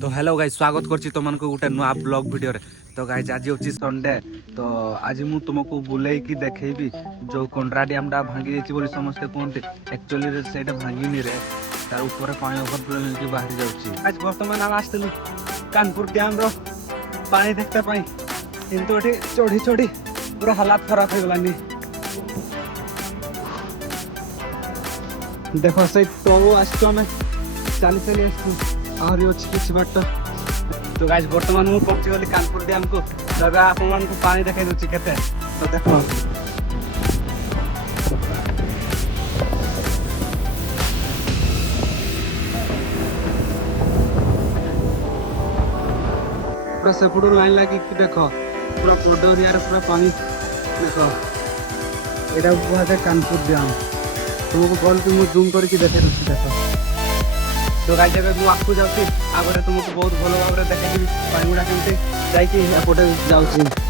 तो hello guys स्वागत करछि तुमको गोटे नुआ ब्लॉग वीडियो रे। तो गाइस आज होछि संडे। तो आज मु तुमको बुलाई की देखैबी जो कोंड्रा डैम टा भांगी जाइछि बोली समस्त कोनते एक्चुअली रे सेटा भांगी रे तार ऊपर पानी ओवर फ्लो के बाहर जाउछि। आज वर्तमान हम आस्तलु कानपुर डैम रो पानी देखते पाई किंतु एठी चढ़ी चढ़ी पूरा हालत खराब हो गलानी। देखो से तो आज तो मैं चली चली आहुरी अच्छी किसी बाट। तो गाइस बर्तमान मु पहुंची गली कानपुर डैम को जगह आपन को पानी देखाई दउची केते। तो देखो पूरा सेपटू लाइन लगी कि देखो पूरा बॉर्डर यार पूरा पानी देखो एटा बुआ कानपुर डैम तुमको कॉल कि मु जूम करके देखाई दउची देखो। तो गाइस जब मु आखु जाउची आगरे तुमको बहुत भलो भाबरे देखाई पानी गुडा केमते जाईकी एपोटे जाउची।